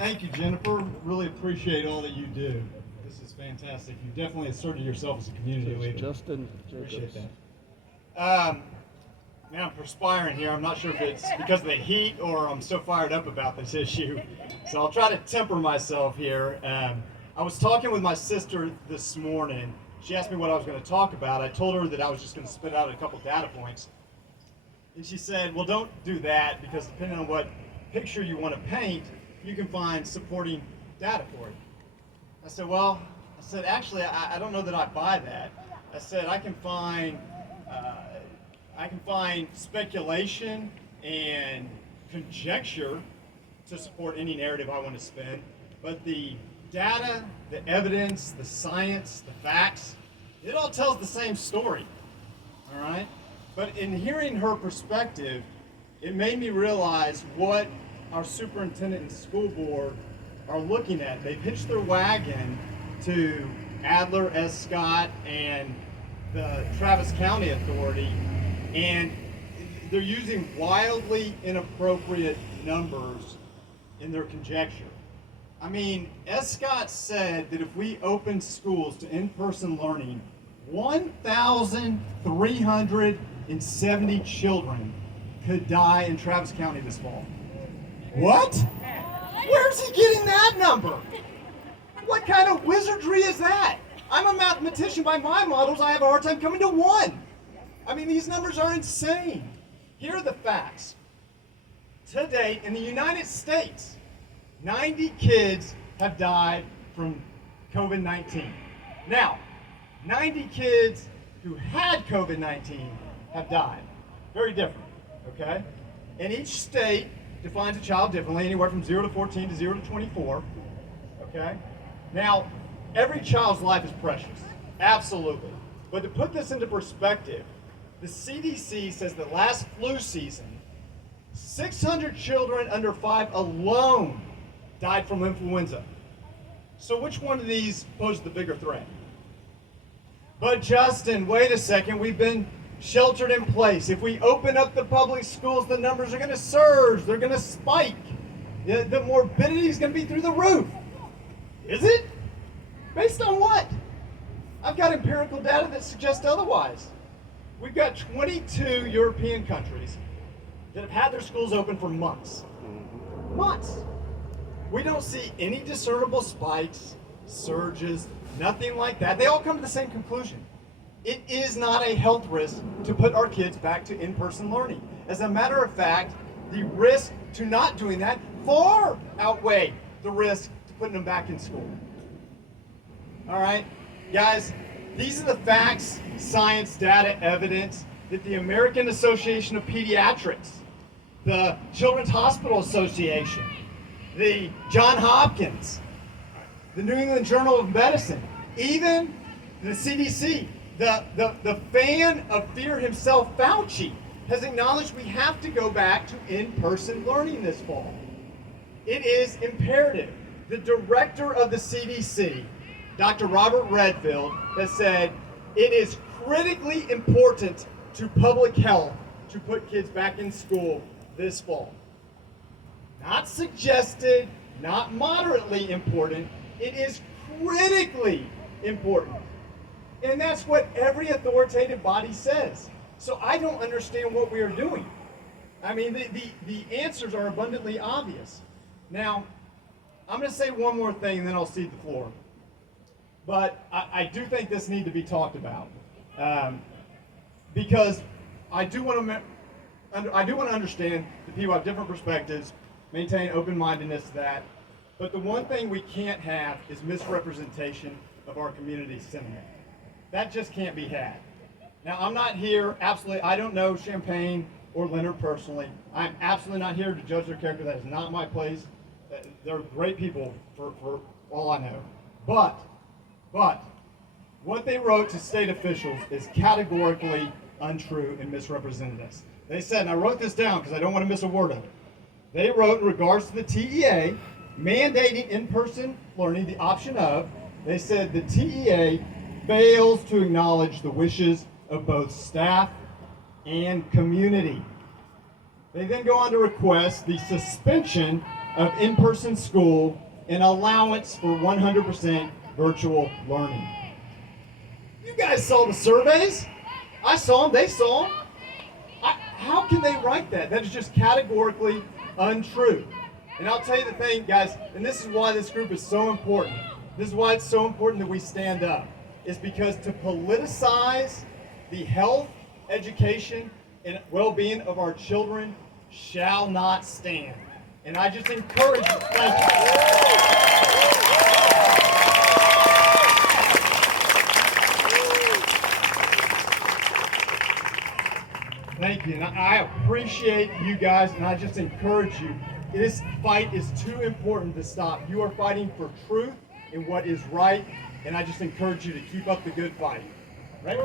Thank you, Jennifer. Really appreciate all that you do. This is fantastic. You definitely asserted yourself as a community leader. Justin Appreciate Jacobs. that. Now I'm perspiring here. I'm not sure if it's because of the heat or I'm so fired up about this issue. So I'll try to temper myself here. I was talking with my sister this morning. She asked me what I was going to talk about. I told her that I was just going to spit out a couple data points. And she said, well, don't do that because depending on what picture you want to paint, you can find supporting data for it. I said, actually, I don't know that I buy that. I said, I can find speculation and conjecture to support any narrative I want to spin, but the data, the evidence, the science, the facts, it all tells the same story, all right? But in hearing her perspective, it made me realize what our superintendent and school board are looking at. They've hitched their wagon to Adler, S. Scott, and the Travis County Authority, and they're using wildly inappropriate numbers in their conjecture. I mean, S. Scott said that if we open schools to in-person learning, 1,370 children could die in Travis County this fall. What? Where's he getting that number? What kind of wizardry is that? I'm a mathematician. By my models, I have a hard time coming to one. I mean, these numbers are insane. Here are the facts. To date, in the United States, 90 kids have died from COVID-19. Now, 90 kids who had COVID-19 have died. Very different, okay? And each state defines a child differently, anywhere from 0 to 14 to 0 to 24, okay? Now, every child's life is precious, absolutely. But to put this into perspective, the CDC says that last flu season, 600 children under 5 alone died from influenza. So which one of these poses the bigger threat? But Justin, wait a second, we've been sheltered in place. If we open up the public schools, the numbers are going to surge, they're going to spike. The morbidity is going to be through the roof. Is it? Based on what? I've got empirical data that suggests otherwise. We've got 22 European countries that have had their schools open for months. Months. We don't see any discernible spikes, surges, nothing like that. They all come to the same conclusion. It is not a health risk to put our kids back to in-person learning. As a matter of fact, the risk to not doing that far outweigh the risk to putting them back in school. All right, guys, these are the facts, science, data, evidence that the American Association of Pediatrics, the Children's Hospital Association, the Johns Hopkins, the New England Journal of Medicine, even the CDC, the fan of fear himself, Fauci, has acknowledged we have to go back to in-person learning this fall. It is imperative. The director of the CDC, Dr. Robert Redfield, has said it is critically important to public health to put kids back in school this fall. Not suggested, not moderately important, it is critically important. And that's what every authoritative body says. So I don't understand what we are doing. I mean, the answers are abundantly obvious. Now, I'm going to say one more thing and then I'll cede the floor. But I do think this needs to be talked about. Because I do want to understand that people have different perspectives, maintain open-mindedness to that. But the one thing we can't have is misrepresentation of our community sentiment. That just can't be had. Now, I'm not here, absolutely, I don't know Champaign or Leonard personally. I'm absolutely not here to judge their character. That is not my place. They're great people for all I know. But, what they wrote to state officials is categorically untrue and misrepresented us. They said, and I wrote this down because I don't want to miss a word of it. They wrote in regards to the TEA, mandating in-person learning, the option of, they said the TEA fails to acknowledge the wishes of both staff and community. They then go on to request the suspension of in-person school and allowance for 100% virtual learning. You guys saw the surveys. I saw them. They saw them. How can they write that? That is just categorically untrue. And I'll tell you the thing, guys, and this is why this group is so important. This is why it's so important that we stand up. It's because to politicize the health, education, and well-being of our children shall not stand. And I just encourage you. Thank you. Thank you. And I appreciate you guys, and I just encourage you. This fight is too important to stop. You are fighting for truth and what is right, and I just encourage you to keep up the good fight. Right?